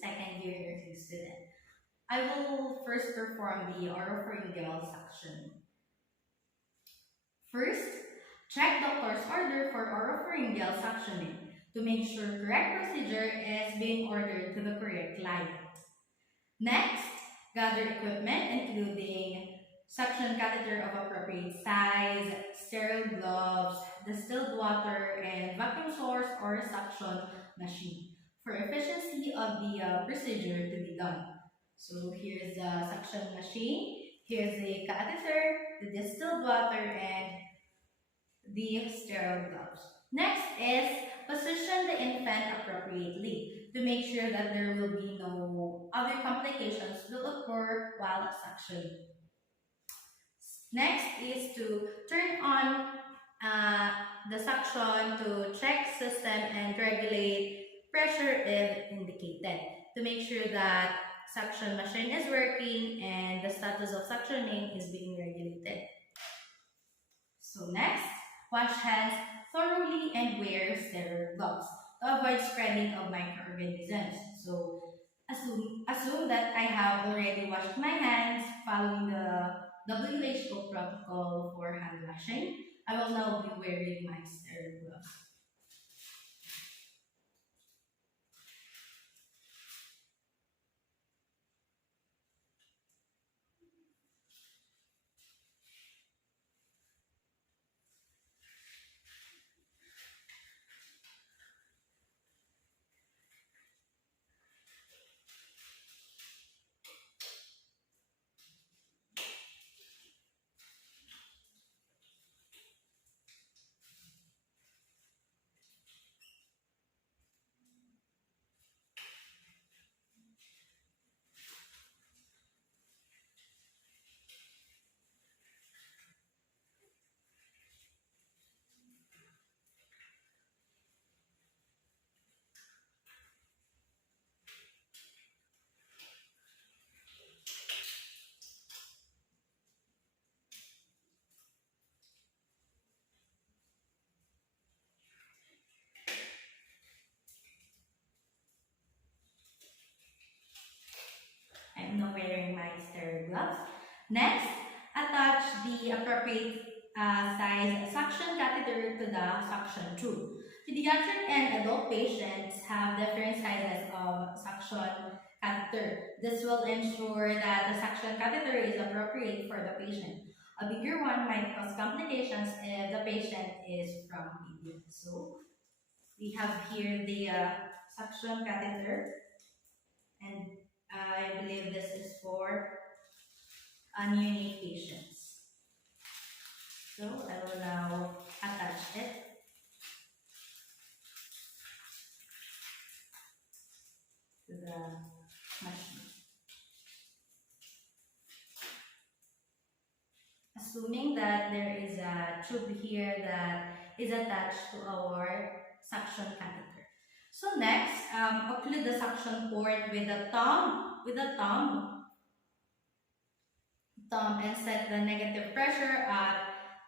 second year nursing student. I will first perform the oropharyngeal suction. First, check doctor's order for oropharyngeal suctioning to make sure correct procedure is being ordered to the correct client. Next, gather equipment including suction catheter of appropriate size, sterile gloves, distilled water, and vacuum source or suction machine for efficiency of the procedure to be done. So here's the suction machine, here's the catheter, the distilled water, and the sterile gloves. Next is position the infant appropriately to make sure that there will be no other complications will occur while suctioning. Next is to turn on the suction to check system and regulate pressure if indicated to make sure that suction machine is working and the status of suctioning is being regulated. So next, wash hands thoroughly and wear sterile gloves to avoid spreading of microorganisms. So assume that I have already washed my hands following the WHO protocol for hand washing. I will now be wearing my sterile gloves. I'm now wearing my sterile gloves. Next, attach the appropriate size suction catheter to the suction tube. Pediatric and adult patients have different sizes of suction catheter. This will ensure that the suction catheter is appropriate for the patient. A bigger one might cause complications if the patient is from India. So, we have here the suction catheter, and I believe this is for neonate patients. So I will now attach it to the machine. Assuming that there is a tube here that is attached to our suction catheter. So next, occlude the suction port with the thumb and set the negative pressure at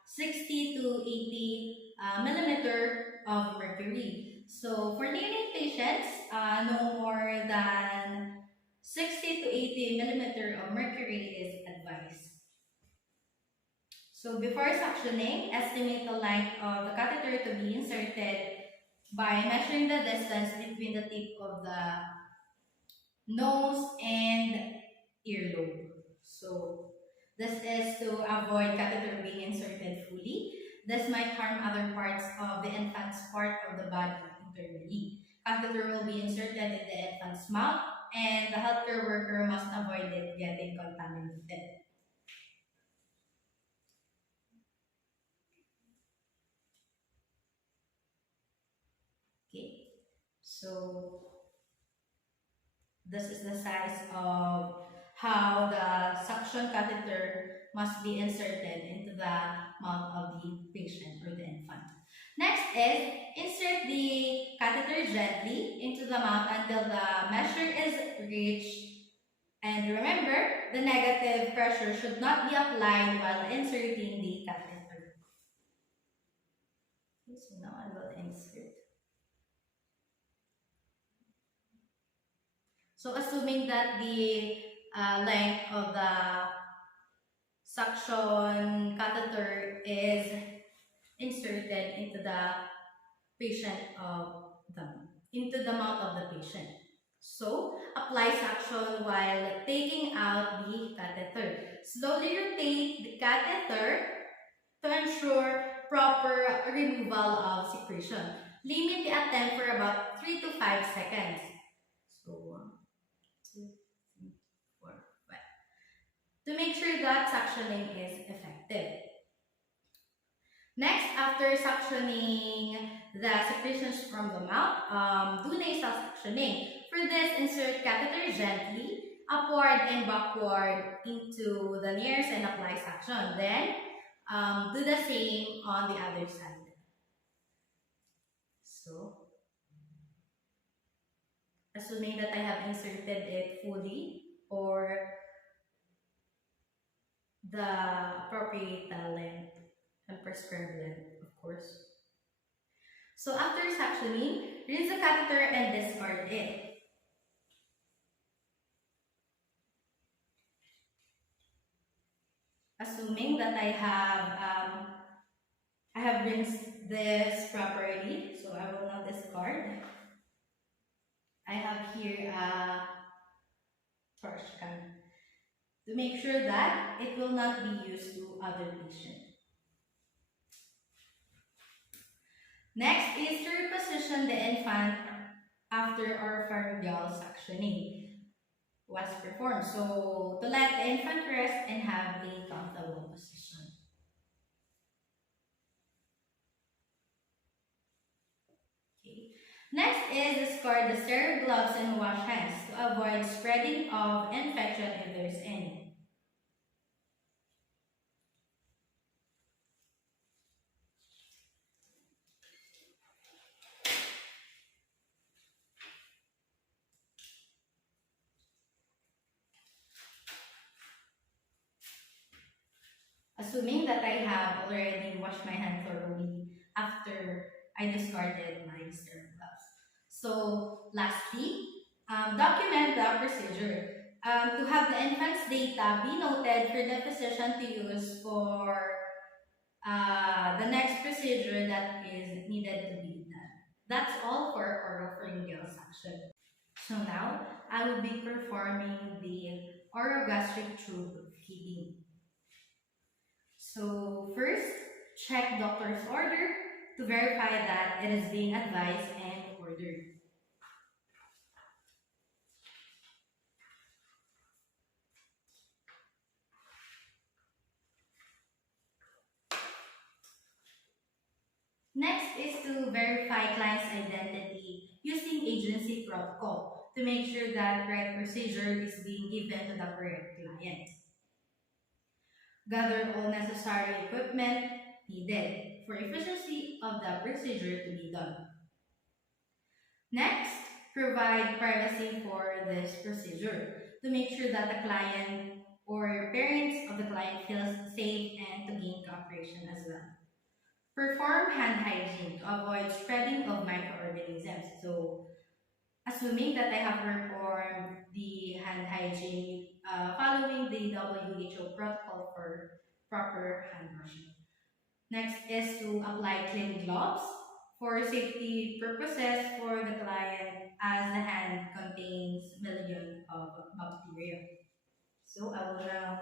60 to 80 millimeter of mercury. So for neonate patients, no more than 60 to 80 millimeter of mercury is advised. So before suctioning, estimate the length of the catheter to be inserted by measuring the distance between the tip of the nose and earlobe. So this is to avoid catheter being inserted fully. This might harm other parts of the infant's part of the body internally. Catheter will be inserted in the infant's mouth, and the healthcare worker must avoid it getting contaminated. Okay, so this is the size of how the suction catheter must be inserted into the mouth of the patient or the infant. Next is insert the catheter gently into the mouth until the measure is reached. And remember, the negative pressure should not be applied while inserting the catheter. Okay, so now I will insert. So assuming that the length of the suction catheter is inserted into the patient of the into the mouth of the patient. So apply suction while taking out the catheter. Slowly rotate the catheter to ensure proper removal of secretion. Limit the attempt for about 3 to 5 seconds. So 1, 2, 3, 4, 5. To make sure that suctioning is effective. Next, after suctioning the secretions from the mouth, do nasal suctioning. For this, insert catheter gently upward and backward into the nares and apply suction. Then, do the same on the other side. So, assuming that I have inserted it fully or the appropriate length and prescribed length, of course. So after suctioning, rinse the catheter and discard it. Assuming that I have rinsed this properly, so I will now discard. I have here a trash can to make sure that it will not be used to other patients. Next is to reposition the infant after oropharyngeal suctioning was performed. So to let the infant rest and have a comfortable position. Okay. Next is discard the sterile gloves and wash hands to avoid spreading of infection if there is any. Assuming that I have already washed my hand thoroughly after I discarded my sterile gloves. So lastly, document the procedure. To have the infant's data be noted for the physician to use for the next procedure that is needed to be done. That's all for oropharyngeal suction. So now, I will be performing the orogastric tube feeding. So first, check doctor's order to verify that it is being advised and ordered. Next is to verify client's identity using agency protocol to make sure that right procedure is being given to the correct client. Gather all necessary equipment needed for efficiency of the procedure to be done. Next, provide privacy for this procedure to make sure that the client or parents of the client feels safe and to gain cooperation as well. Perform hand hygiene to avoid spreading of microorganisms. So, assuming that I have performed the hand hygiene following the WHO protocol for proper hand washing. Next is to apply clean gloves for safety purposes for the client as the hand contains millions of bacteria. So I will now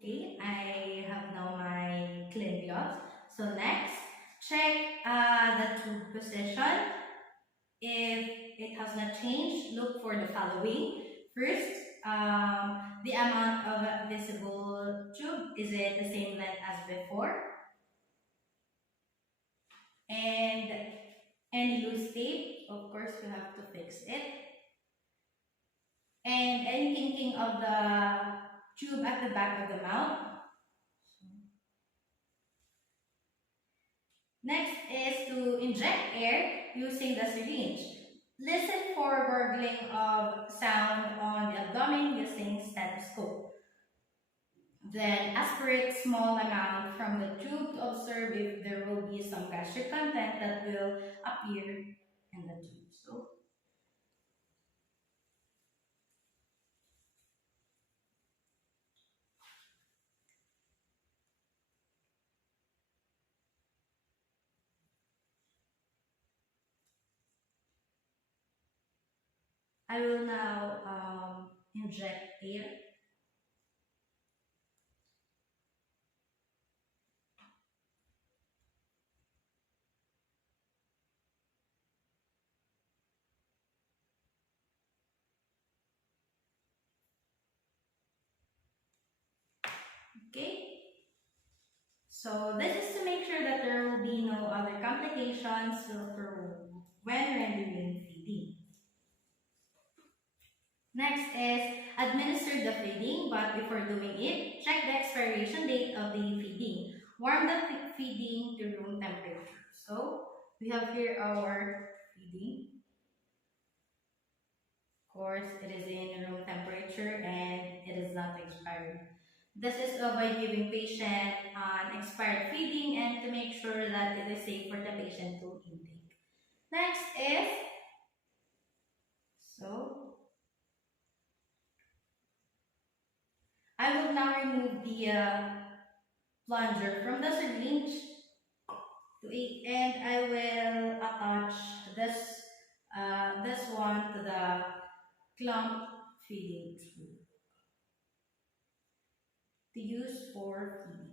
Okay, I So next, check the tube position. If it has not changed, look for the following. First, the amount of visible tube, is it the same length as before? And any loose tape, of course, you have to fix it. And any kinking of the tube at the back of the mouth. Next is to inject air using the syringe. Listen for gurgling of sound on the abdomen using stethoscope. Then aspirate small amount from the tube to observe if there will be some gastric content that will appear in the tube. So I will now inject air. Okay. So this is to make sure that there will be no other complications for when rendering feeding. Next is administer the feeding, but before doing it, check the expiration date of the feeding. Warm the feeding to room temperature. So we have here our feeding. Of course, it is in room temperature and it is not expired. This is to avoid giving patient an expired feeding and to make sure that it is safe for the patient to intake. Next is, I will now remove the plunger from the syringe and I will attach this one to the clump feeding tube to use for feeding.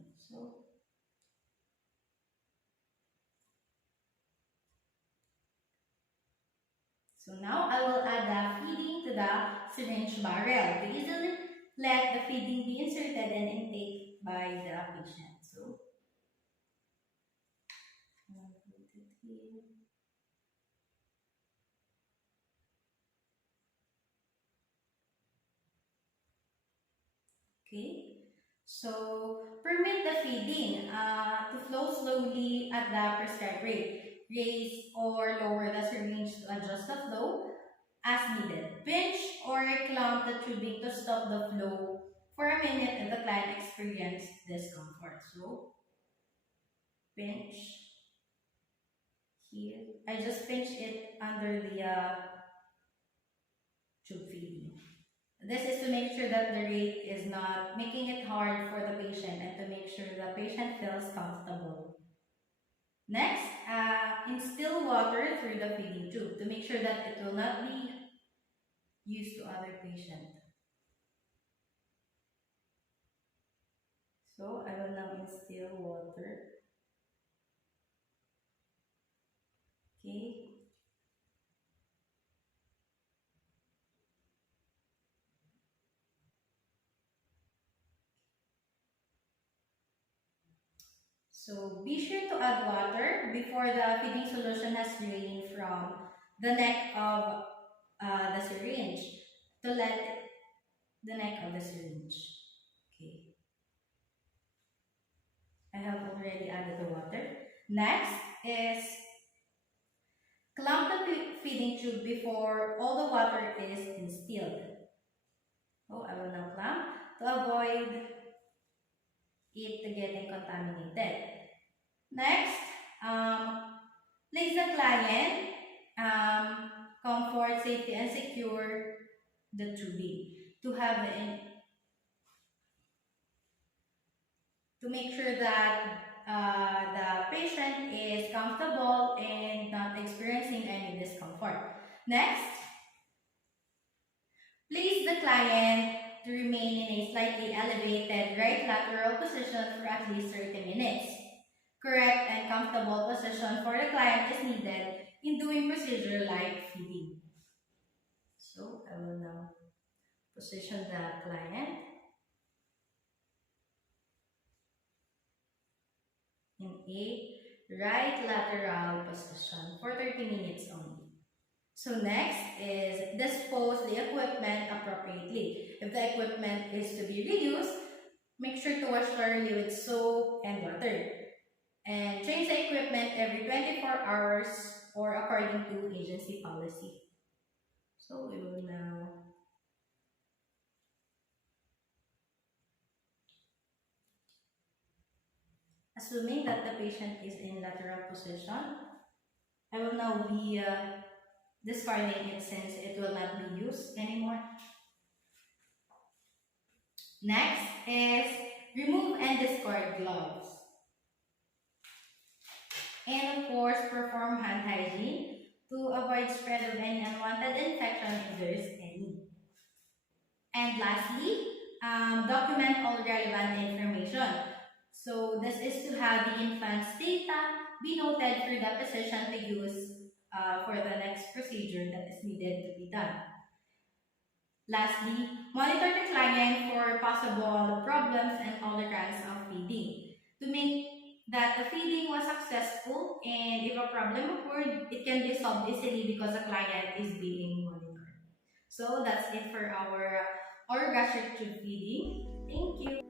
So now I will add the feeding to the syringe barrel to easily let the feeding be inserted and intake by the patient. So I'll put it here. Okay, so permit the feeding to flow slowly at the prescribed rate. Raise or lower the syringe to adjust the flow as needed. Pinch or clamp the tubing to stop the flow for a minute if the client experienced discomfort. So, pinch here. I just pinch it under the tube feeding. This is to make sure that the rate is not making it hard for the patient and to make sure the patient feels comfortable. Next, instill water through the feeding tube to make sure that it will not be used to other patients. So, I will now instill water. Okay. So be sure to add water before the feeding solution has drained from the neck of the syringe to let the neck of the syringe. Okay. I have already added the water. Next is clamp the feeding tube before all the water is instilled. So I will now clamp to avoid it getting contaminated. Next, place the client, comfort, safety, and secure the tubing to make sure that the patient is comfortable and not experiencing any discomfort. Next, place the client to remain in a slightly elevated right lateral position for at least 30 minutes. correct and comfortable position for the client is needed in doing procedure like feeding. So I will now position the client in a right lateral position for 30 minutes only. So next is dispose the equipment appropriately. If the equipment is to be reused, make sure to wash thoroughly with soap and water. And change the equipment every 24 hours or according to agency policy. So we will now assuming that the patient is in lateral position, I will now be discarding it since it will not be used anymore. Next is remove and discard gloves. And of course, perform hand hygiene to avoid spread of any unwanted infection if there is any. And lastly, document all relevant information. So this is to have the infant's data be noted for the position to use for the next procedure that is needed to be done. Lastly, monitor the client for possible problems and tolerance of feeding to make that the feeding was successful, and if a problem occurred, it can be solved easily because the client is being monitored. So that's it for our Orogastric tube feeding. Thank you.